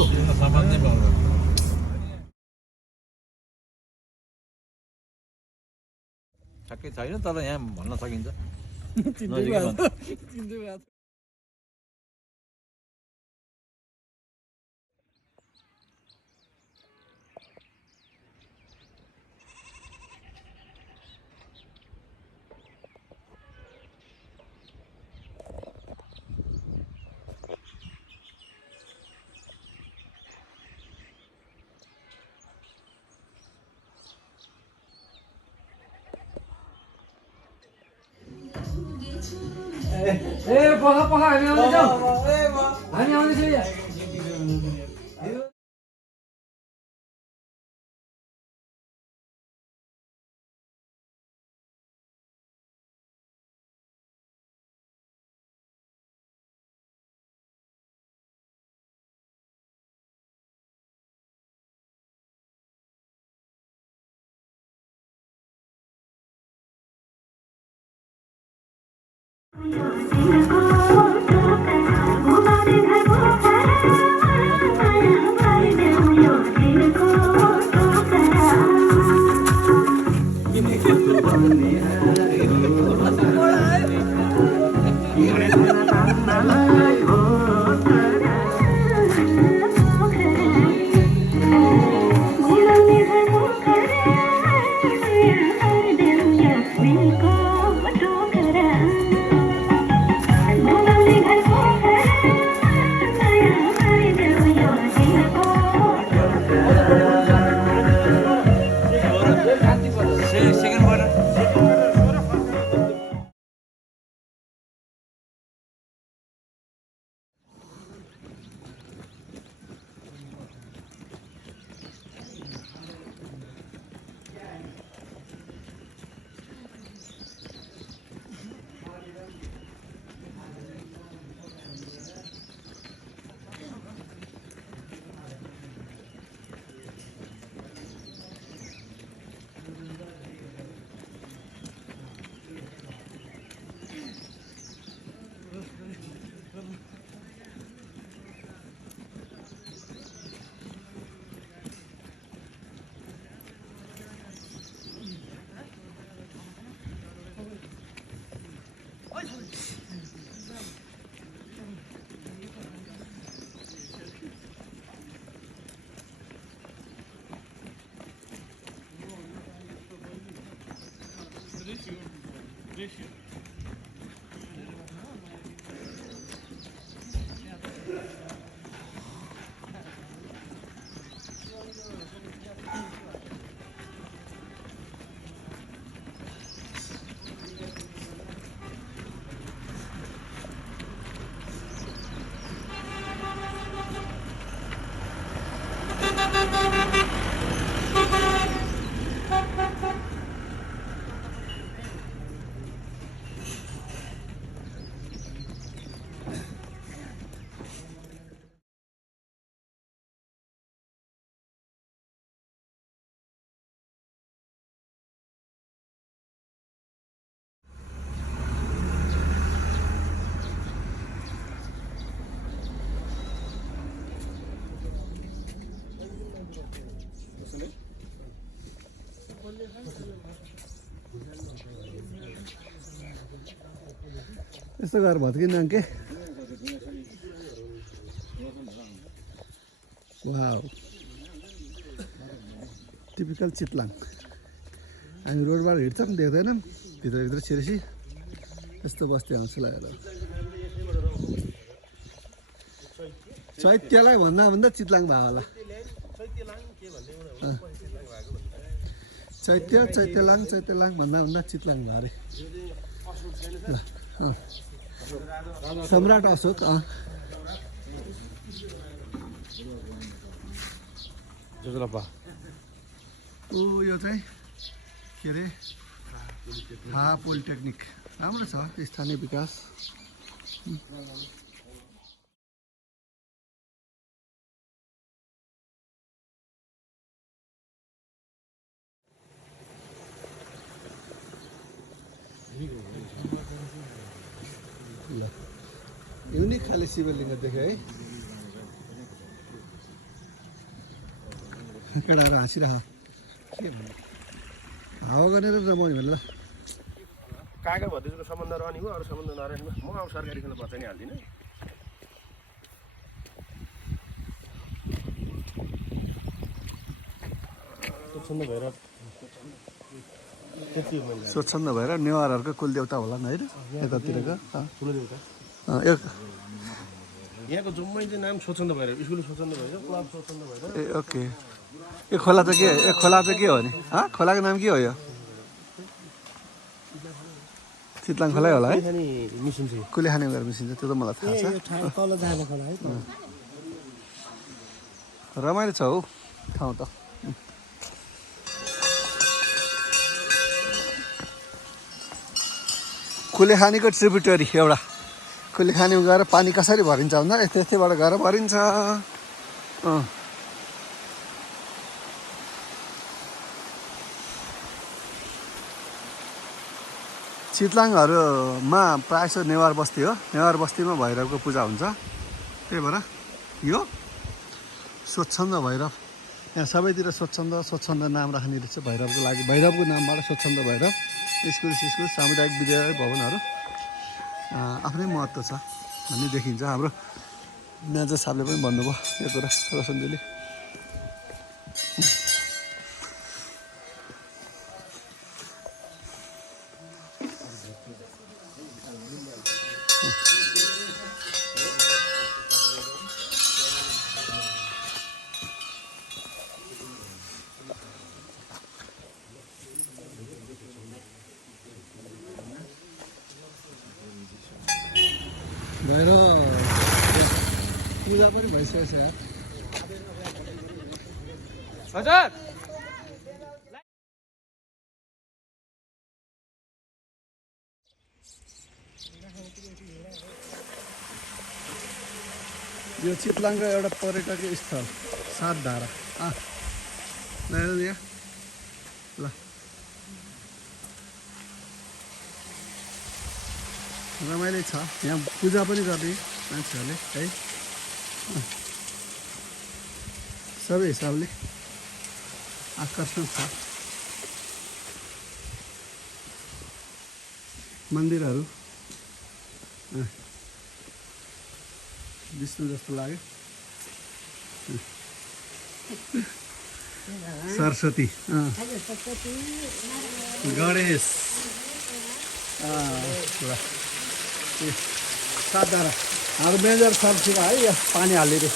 सामान नै पाउँदैन ठ्याक्कै छैन तर यहाँ भन्न सकिन्छ पखा पखा हामी आउँदैछौँ हामी आउँदैछौँ यहाँ यस्तो गरेर भत्किन्न के वाउ टिपिकल चितलाङ हामी रोडबाट हिँड्छौँ देख्दैनौँ भित्रभित्र छिरेपछि यस्तो बस्ती आउँछ लागेर चैत्यलाई भन्दा भन्दा चितलाङ भयो होला चैत्यलाङ भन्दा भन्दा चितलाङ भयो अरे सम्राट अशोक यो चाहिँ के अरे पोलिटेक्निक राम्रो छ स्थानीय विकास युनिक खाले शिवलिङ्ग देखेँ है केटाहरू हाँसिरह के भन्नु हावा गरेर रमाउने भने ल काका भतिजको सम्बन्ध रहने हो अरू सम्बन्ध नरहने हो म अब सरकारी खेल बचाइ नै हाल्दिनँ स्वच्छन्द भएर स्वच्छन्द भएर नेवारहरूको कुलदेवता होला नि होइन यतातिरको कुलदेवता यहाँको जम्मै चाहिँ नाम स्वच्छन्द भएर स्कुल स्वच्छन्द भएर क्लब स्वच्छन्द भएर ए ओके यो खोला चाहिँ के यो खोला चाहिँ के हो नि खोलाको नाम के हो यो चितलाङ खोलै होला है खाने मिसिन चाहिँ कुलेखानी गएर मिसिन्छ त्यो त मलाई थाहा छ तल जाने खोला है रमाइलो छ हौ ठाउँ त कुलेखानीको ट्रिब्युटरी एउटा कुलेखानीमा गएर पानी कसरी भरिन्छ भन्दा यस्तैबाट गएर भरिन्छ चितलाङहरूमा प्रायः जस्तो नेवार बस्ती हो नेवार बस्तीमा भैरवको पूजा हुन्छ त्यही भएर यो स्वच्छन्द भैरव यहाँ सबैतिर स्वच्छन्द नाम राख्ने रहेछ भैरवको लागि भैरवको नामबाट स्वच्छन्द भैरव स्कुल सामुदायिक विद्यालय भवनहरू आफ्नै महत्त्व छ भन्ने देखिन्छ हाम्रो म्यानेजर साहबले पनि भन्नुभयो यो कुरा रोशनजीले भएर पूजा पनि भइसकेको छ यार हजुर यो चितलाङको एउटा पर्यटकीय स्थल सातधारा यहाँ ल रमाइलो छ यहाँ पूजा पनि गर्ने मान्छेहरूले है सबै हिसाबले आकर्षण छ मन्दिरहरू विष्णु जस्तो लाग्यो सरस्वती गणेश सातधारा हाम्रो मेजर सरसित है यहाँ पानी हालिदिए